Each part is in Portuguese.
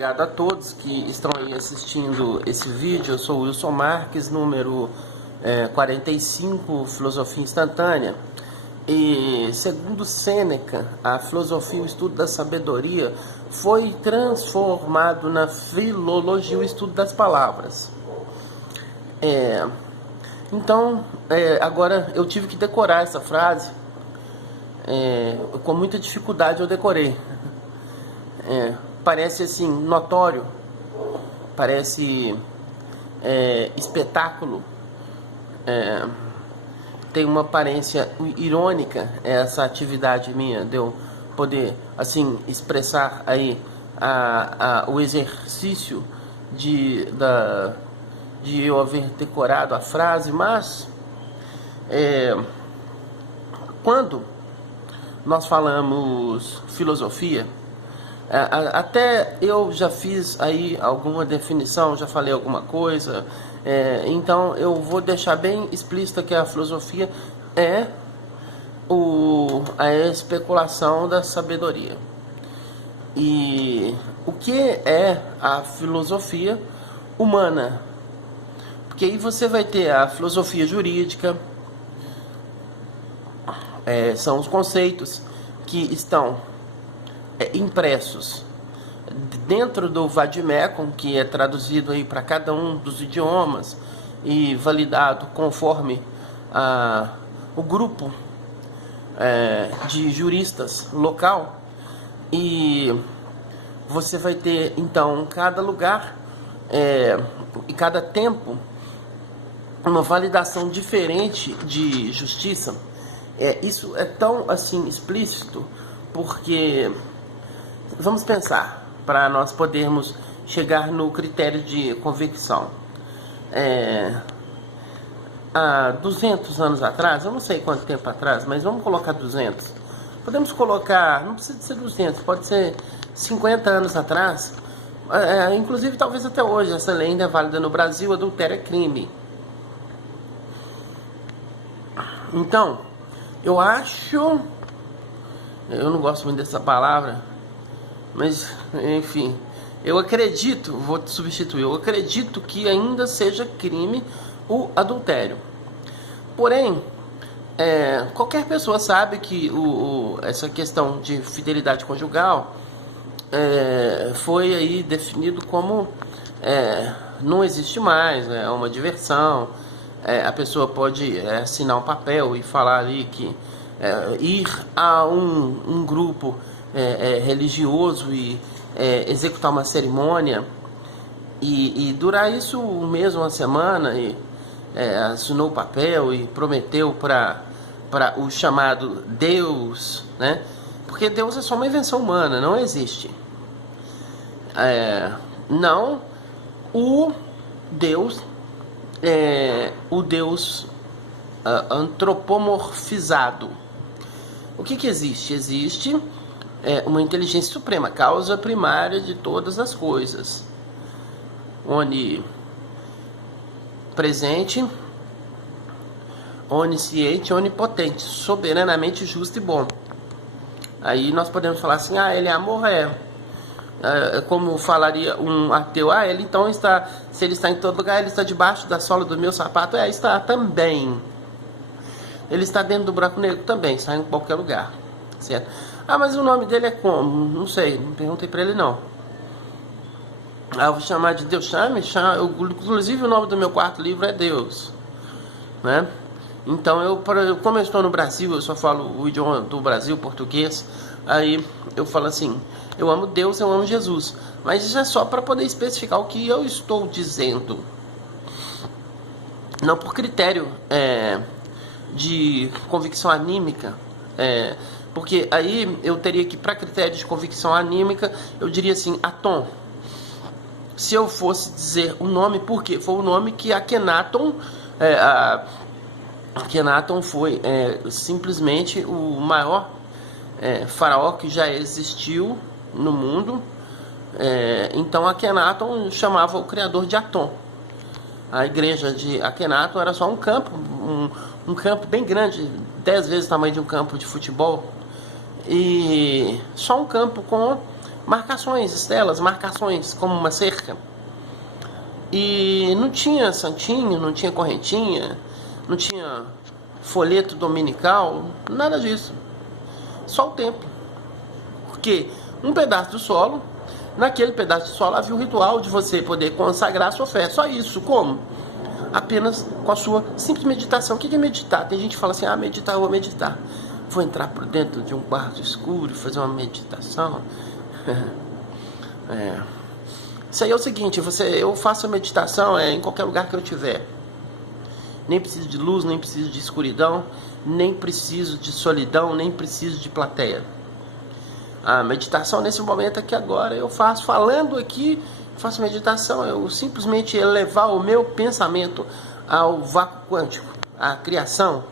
Obrigado a todos que estão aí assistindo esse vídeo. Eu sou o Wilson Marques, número 45, Filosofia Instantânea. E segundo Sêneca, a filosofia, o estudo da sabedoria, foi transformado na filologia, o estudo das palavras. Então, agora eu tive que decorar essa frase. Com muita dificuldade eu decorei. Parece assim, notório, parece espetáculo, tem uma aparência irônica essa atividade minha de eu poder assim expressar aí o exercício de eu haver decorado a frase, mas quando nós falamos filosofia, até eu já fiz aí alguma definição, já falei alguma coisa, então eu vou deixar bem explícito que a filosofia é a especulação da sabedoria. E o que é a filosofia humana? Porque aí você vai ter a filosofia jurídica, são os conceitos que estão impressos dentro do Vademecum, que é traduzido aí para cada um dos idiomas e validado conforme o grupo de juristas local. E você vai ter então cada lugar e cada tempo uma validação diferente de justiça. Isso é tão assim explícito porque vamos pensar, para nós podermos chegar no critério de convicção. Há 200 anos atrás, eu não sei quanto tempo atrás, mas vamos colocar 200. Podemos colocar, não precisa ser 200, pode ser 50 anos atrás. Inclusive, talvez até hoje, essa lei ainda é válida no Brasil, adultério é crime. Então, eu acho... Eu não gosto muito dessa palavra, mas, enfim, eu acredito, vou te substituir, eu acredito que ainda seja crime o adultério. Porém, qualquer pessoa sabe que essa questão de fidelidade conjugal foi aí definido como não existe mais, é uma diversão. A pessoa pode assinar um papel e falar ali que ir a um grupo religioso e executar uma cerimônia e durar isso um mês, uma semana, e assinou o papel e prometeu para o chamado Deus, né? Porque Deus é só uma invenção humana, não existe. Não o Deus antropomorfizado. O que existe? Existe uma inteligência suprema, causa primária de todas as coisas, onipresente, onisciente, onipotente, soberanamente justo e bom. Aí nós podemos falar assim, ele é amor, como falaria um ateu, ele então está, se ele está em todo lugar, ele está debaixo da sola do meu sapato, está também. Ele está dentro do buraco negro também, está em qualquer lugar, certo? Mas o nome dele é como? Não sei, não perguntei para ele não. Eu vou chamar de Deus, inclusive o nome do meu quarto livro é Deus, né? Então como eu estou no Brasil, eu só falo o idioma do Brasil, português, aí eu falo assim, eu amo Deus, eu amo Jesus, mas isso é só para poder especificar o que eu estou dizendo, não por critério de convicção anímica, porque aí eu teria que, para critério de convicção anímica, eu diria assim, Atom. Se eu fosse dizer o nome, por quê? Foi o nome que Akhenaton, Akhenaton foi simplesmente o maior faraó que já existiu no mundo. Então Akhenaton chamava o criador de Atom. A igreja de Akhenaton era só um campo, um campo bem grande, 10 vezes o tamanho de um campo de futebol, e só um campo com marcações, estelas, marcações, como uma cerca. E não tinha santinho, não tinha correntinha, não tinha folheto dominical, nada disso. Só o templo. Porque um pedaço do solo, naquele pedaço de solo havia o ritual de você poder consagrar a sua fé. Só isso. Como? Apenas com a sua simples meditação. O que é meditar? Tem gente que fala assim, meditar, eu vou meditar. Vou entrar por dentro de um quarto escuro e fazer uma meditação. Isso aí é o seguinte, eu faço a meditação em qualquer lugar que eu estiver. Nem preciso de luz, nem preciso de escuridão, nem preciso de solidão, nem preciso de plateia. A meditação nesse momento aqui agora eu faço, falando aqui, faço meditação, eu simplesmente elevar o meu pensamento ao vácuo quântico, à criação,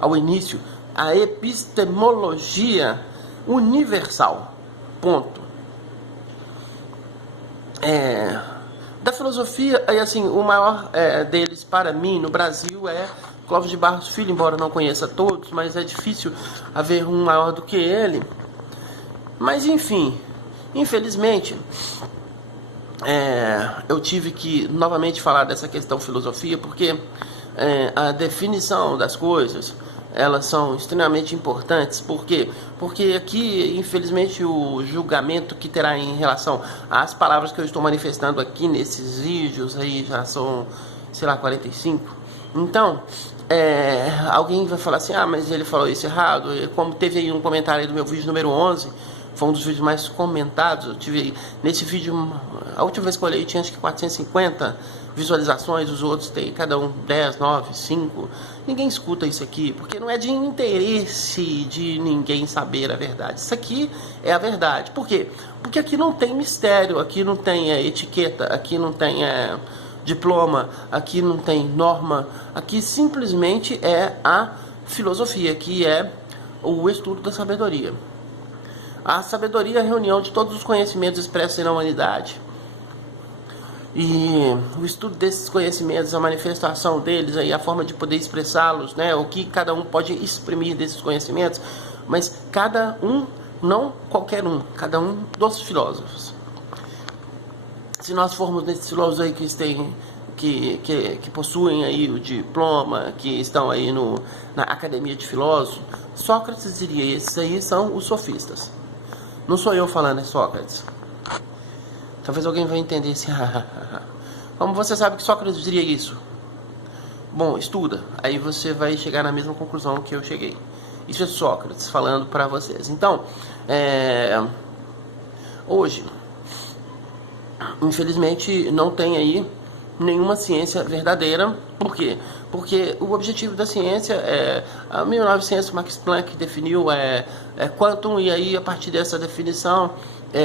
ao início, à epistemologia universal. Ponto. Da filosofia, assim, o maior deles para mim no Brasil é Clóvis de Barros Filho, embora não conheça todos, mas é difícil haver um maior do que ele. Mas enfim, infelizmente, eu tive que novamente falar dessa questão filosofia, porque a definição das coisas, elas são extremamente importantes. Por quê? Porque aqui, infelizmente, o julgamento que terá em relação às palavras que eu estou manifestando aqui nesses vídeos, aí já são, sei lá, 45. Então, alguém vai falar assim, mas ele falou isso errado. Como teve aí um comentário aí do meu vídeo número 11, foi um dos vídeos mais comentados. Eu tive nesse vídeo, a última vez que eu olhei tinha acho que 450 visualizações, os outros tem cada um 10, 9, 5. Ninguém escuta isso aqui, porque não é de interesse de ninguém saber a verdade. Isso aqui é a verdade. Por quê? Porque aqui não tem mistério, aqui não tem etiqueta, aqui não tem diploma, aqui não tem norma, aqui simplesmente é a filosofia, que é o estudo da sabedoria. A sabedoria é a reunião de todos os conhecimentos expressos na humanidade. E o estudo desses conhecimentos, a manifestação deles, aí, a forma de poder expressá-los, né, o que cada um pode exprimir desses conhecimentos, mas cada um, não qualquer um, cada um dos filósofos. Se nós formos nesses filósofos aí que possuem aí o diploma, que estão aí na academia de filósofos, Sócrates diria, esses aí são os sofistas. Não sou eu falando, é Sócrates. Talvez alguém vai entender assim, como você sabe que Sócrates diria isso? Bom, estuda, aí você vai chegar na mesma conclusão que eu cheguei. Isso é Sócrates falando para vocês. Então, hoje, infelizmente, não tem aí nenhuma ciência verdadeira. Por quê? Porque o objetivo da ciência a 1900 Max Planck definiu quantum, e aí a partir dessa definição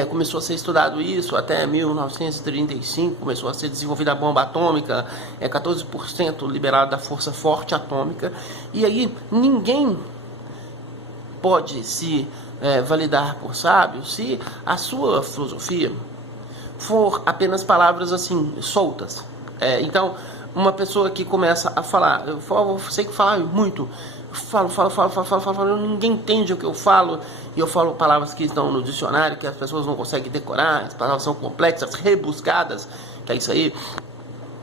começou a ser estudado isso. Até 1935 começou a ser desenvolvida a bomba atômica, 14% liberado da força forte atômica, e aí ninguém pode se validar por sábio se a sua filosofia for apenas palavras assim soltas. Então, uma pessoa que começa a falar, eu sei que falar muito, falo, ninguém entende o que eu falo, e eu falo palavras que estão no dicionário, que as pessoas não conseguem decorar, as palavras são complexas, rebuscadas, que é isso aí,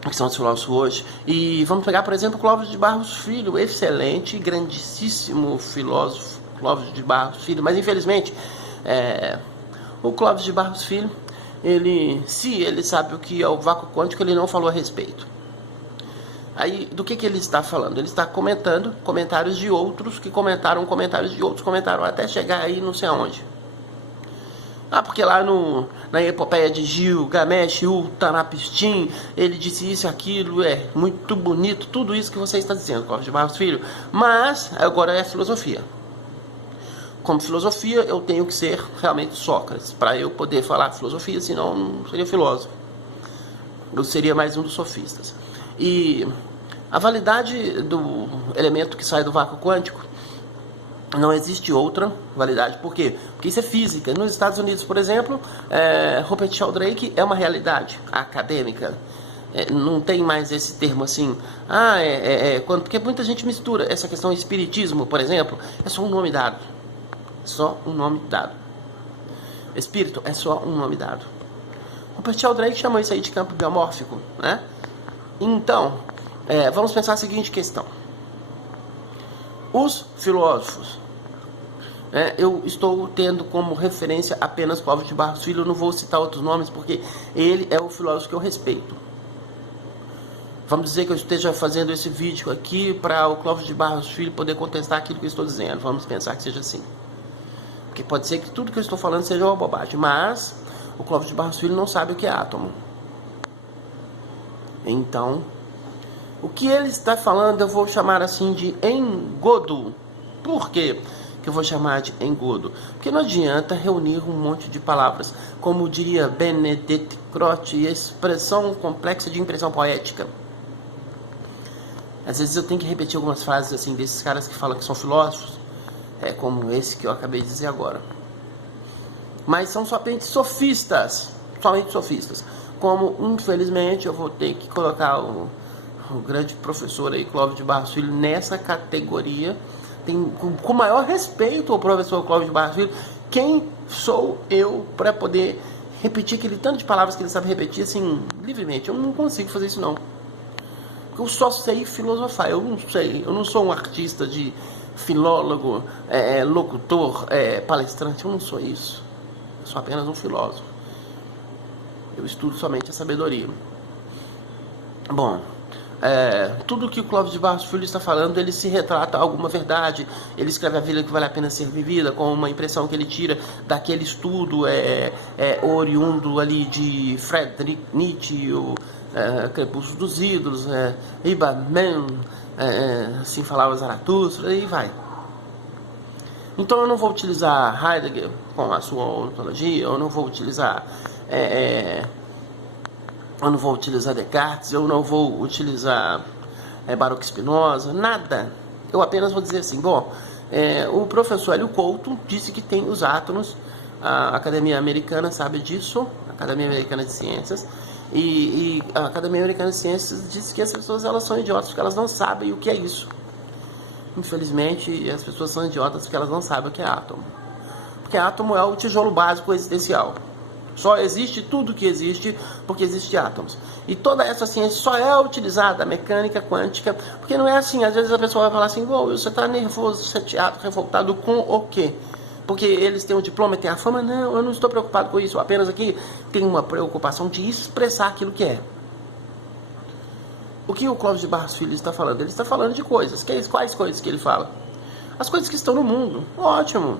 que são os filósofos hoje. E vamos pegar, por exemplo, Clóvis de Barros Filho, excelente, grandíssimo filósofo, Clóvis de Barros Filho, mas infelizmente, o Clóvis de Barros Filho, se ele sabe o que é o vácuo quântico, ele não falou a respeito. Aí, do que ele está falando? Ele está comentando comentários de outros que comentaram comentários de outros, comentaram até chegar aí não sei aonde. Porque lá na epopeia de Gilgamesh, Utnapishtim, ele disse isso e aquilo, muito bonito, tudo isso que você está dizendo, Clóvis de Barros Filho. Mas, agora é filosofia. Como filosofia, eu tenho que ser realmente Sócrates, para eu poder falar filosofia, senão não seria filósofo. Eu seria mais um dos sofistas. E a validade do elemento que sai do vácuo quântico, não existe outra validade. Por quê? Porque isso é física. Nos Estados Unidos, por exemplo, Rupert Sheldrake é uma realidade acadêmica. Não tem mais esse termo assim, porque muita gente mistura essa questão espiritismo, por exemplo, é só um nome dado. Só um nome dado. Espírito é só um nome dado. Rupert Sheldrake chamou isso aí de campo biomórfico, né? Então, vamos pensar a seguinte questão. Os filósofos, eu estou tendo como referência apenas Clóvis de Barros Filho, eu não vou citar outros nomes porque ele é o filósofo que eu respeito. Vamos dizer que eu esteja fazendo esse vídeo aqui para o Clóvis de Barros Filho poder contestar aquilo que eu estou dizendo. Vamos pensar que seja assim. Porque pode ser que tudo que eu estou falando seja uma bobagem, mas o Clóvis de Barros Filho não sabe o que é átomo. Então, o que ele está falando eu vou chamar assim de engodo. Por quê que eu vou chamar de engodo? Porque não adianta reunir um monte de palavras, como diria Benedetti Croce, expressão complexa de impressão poética. Às vezes eu tenho que repetir algumas frases assim desses caras que falam que são filósofos, como esse que eu acabei de dizer agora. Mas são somente sofistas, como infelizmente eu vou ter que colocar o grande professor aí, Clóvis de Barros Filho, nessa categoria. Com maior respeito ao professor Clóvis de Barros Filho, quem sou eu para poder repetir aquele tanto de palavras que ele sabe repetir assim, livremente? Eu não consigo fazer isso não. Eu só sei filosofar, eu não sou um artista de filólogo, locutor, palestrante, eu não sou isso. Eu sou apenas um filósofo. Eu estudo somente a sabedoria. Bom, tudo que o Clóvis de Barros Filho está falando, ele se retrata alguma verdade. Ele escreve a vida que vale a pena ser vivida, com uma impressão que ele tira daquele estudo oriundo ali de Friedrich Nietzsche, o Crepúsculo dos Ídolos, Ibaman, assim falava Zaratustra, e vai. Então eu não vou utilizar Heidegger com a sua ontologia, eu não vou utilizar Descartes, eu não vou utilizar Baruch Spinoza, nada. Eu apenas vou dizer assim, o professor Hélio Couto disse que tem os átomos, a Academia Americana sabe disso, a Academia Americana de Ciências, e a Academia Americana de Ciências diz que as pessoas elas são idiotas porque elas não sabem o que é isso. Infelizmente, as pessoas são idiotas porque elas não sabem o que é átomo. Porque átomo é o tijolo básico existencial. Só existe tudo que existe porque existe átomos. E toda essa ciência só é utilizada, a mecânica quântica, porque não é assim. Às vezes a pessoa vai falar assim, você está nervoso, chateado, revoltado com o quê? Porque eles têm um diploma e têm a fama? Não, eu não estou preocupado com isso. Eu apenas aqui tenho uma preocupação de expressar aquilo que é. O que o Clóvis de Barros Filho está falando? Ele está falando de coisas. Quais coisas que ele fala? As coisas que estão no mundo. Ótimo.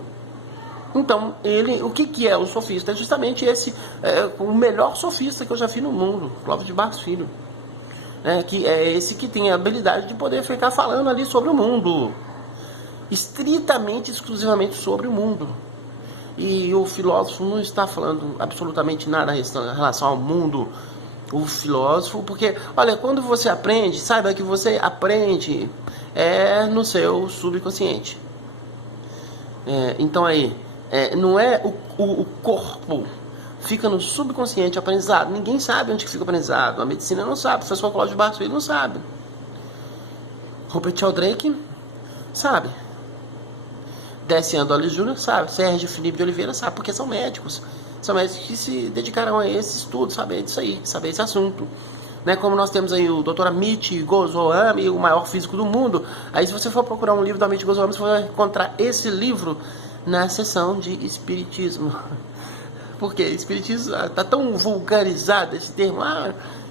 Então, o que é um sofista? É justamente esse, o melhor sofista que eu já vi no mundo, Clóvis de Barros Filho. Que é esse que tem a habilidade de poder ficar falando ali sobre o mundo. Estritamente, exclusivamente sobre o mundo. E o filósofo não está falando absolutamente nada em relação ao mundo. O filósofo, porque, olha, quando você aprende, saiba que você aprende no seu subconsciente. Então aí, não é o corpo, fica no subconsciente o aprendizado. Ninguém sabe onde fica o aprendizado. A medicina não sabe, o professor Clóvis de Barros Filho não sabe. Rupert Sheldrake sabe. Décio Andoli Júnior sabe. Sérgio Felipe de Oliveira sabe, porque são médicos. São médicos que se dedicaram a esse estudo, saber disso aí, saber esse assunto. Como nós temos aí o Dr. Amit Goswami, o maior físico do mundo. Aí se você for procurar um livro do Amit Goswami, você vai encontrar esse livro na seção de Espiritismo. Porque Espiritismo está tão vulgarizado esse termo.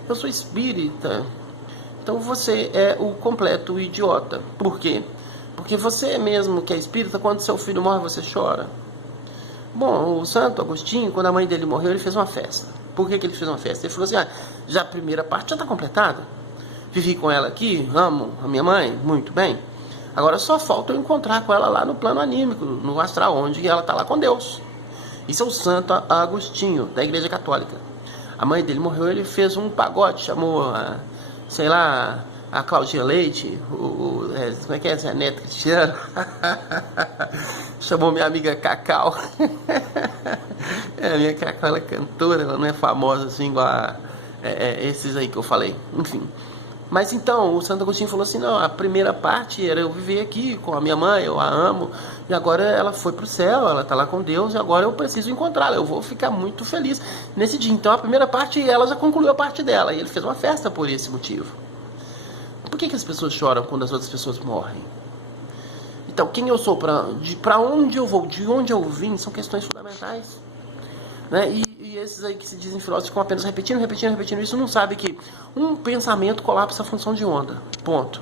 Eu sou espírita. Então você é o completo idiota. Por quê? Porque você mesmo que é espírita, quando seu filho morre, você chora. Bom, o Santo Agostinho, quando a mãe dele morreu, ele fez uma festa. Por que ele fez uma festa? Ele falou assim, já a primeira parte já está completada. Vivi com ela aqui, amo a minha mãe, muito bem. Agora só falta eu encontrar com ela lá no plano anímico, no astral, onde ela está lá com Deus. Isso é o Santo Agostinho, da Igreja Católica. A mãe dele morreu, ele fez um pagode, chamou, a Claudinha Leite, como é que é essa neta Cristiano? Chamou minha amiga Cacau. A minha Cacau, ela é cantora, ela não é famosa assim igual esses aí que eu falei. Enfim, Mas então, o Santo Agostinho falou assim, não, a primeira parte era eu viver aqui com a minha mãe, eu a amo, e agora ela foi pro céu, ela tá lá com Deus, e agora eu preciso encontrá-la, eu vou ficar muito feliz nesse dia. Então a primeira parte, ela já concluiu a parte dela, e ele fez uma festa por esse motivo. Por que as pessoas choram quando as outras pessoas morrem? Então, quem eu sou, para onde eu vou, de onde eu vim, são questões fundamentais. Né? E esses aí que se dizem filósofos ficam apenas repetindo isso, não sabe que um pensamento colapsa a função de onda. Ponto.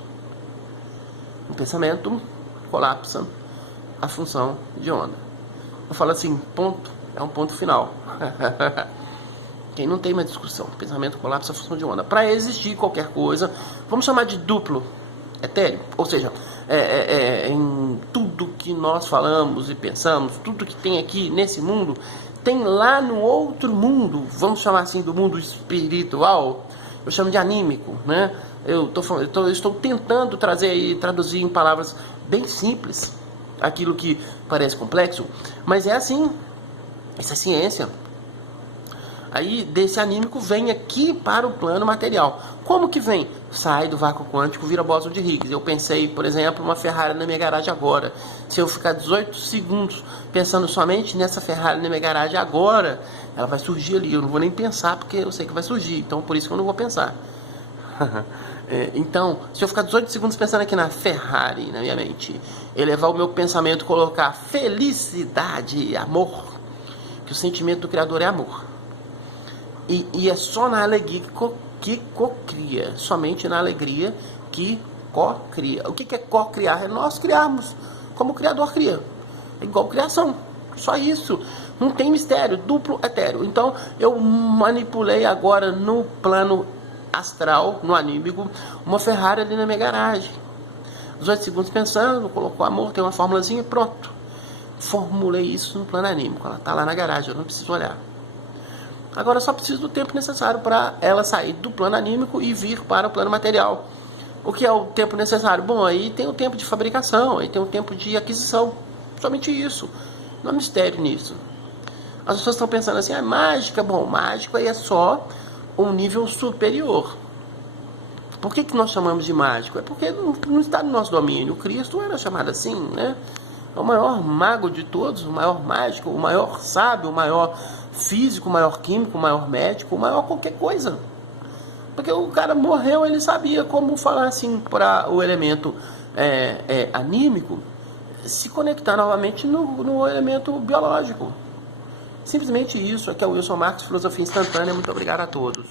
Um pensamento colapsa a função de onda. Eu falo assim, ponto, é um ponto final. Quem não tem mais discussão. Pensamento colapsa a função de onda. Para existir qualquer coisa, vamos chamar de duplo etéreo, ou seja, em tudo que nós falamos e pensamos, tudo que tem aqui nesse mundo, tem lá no outro mundo, vamos chamar assim do mundo espiritual, eu chamo de anímico, né? Eu estou tentando trazer e traduzir em palavras bem simples aquilo que parece complexo, mas é assim, isso é ciência. Aí desse anímico vem aqui para o plano material. Como que vem? Sai do vácuo quântico, vira bóson de Higgs. Eu pensei, por exemplo, uma Ferrari na minha garagem agora. Se eu ficar 18 segundos pensando somente nessa Ferrari na minha garagem agora, ela vai surgir ali. Eu não vou nem pensar porque eu sei que vai surgir. Então por isso que eu não vou pensar. Então, se eu ficar 18 segundos pensando aqui na Ferrari na minha mente, elevar o meu pensamento, colocar felicidade, amor, que o sentimento do Criador é amor. E é só na alegria que cocria. Somente na alegria que cocria. O que é cocriar? É nós criarmos como o Criador cria. É igual criação. Só isso. Não tem mistério. Duplo etéreo. Então eu manipulei agora no plano astral, no anímico, uma Ferrari ali na minha garagem. 18 segundos pensando, colocou amor, tem uma formulazinha e pronto. Formulei isso no plano anímico. Ela está lá na garagem, eu não preciso olhar. Agora só preciso do tempo necessário para ela sair do plano anímico e vir para o plano material. O que é o tempo necessário? Bom, aí tem o tempo de fabricação, aí tem o tempo de aquisição. Somente isso. Não há mistério nisso. As pessoas estão pensando assim, mágica. Bom, mágico aí é só um nível superior. Por que nós chamamos de mágico? É porque não está no nosso domínio. O Cristo era chamado assim, né? É o maior mago de todos, o maior mágico, o maior sábio, o maior físico, o maior químico, o maior médico, o maior qualquer coisa. Porque o cara morreu, ele sabia como falar assim para o elemento anímico se conectar novamente no elemento biológico. Simplesmente isso. Aqui é o Wilson Marques, Filosofia Instantânea. Muito obrigado a todos.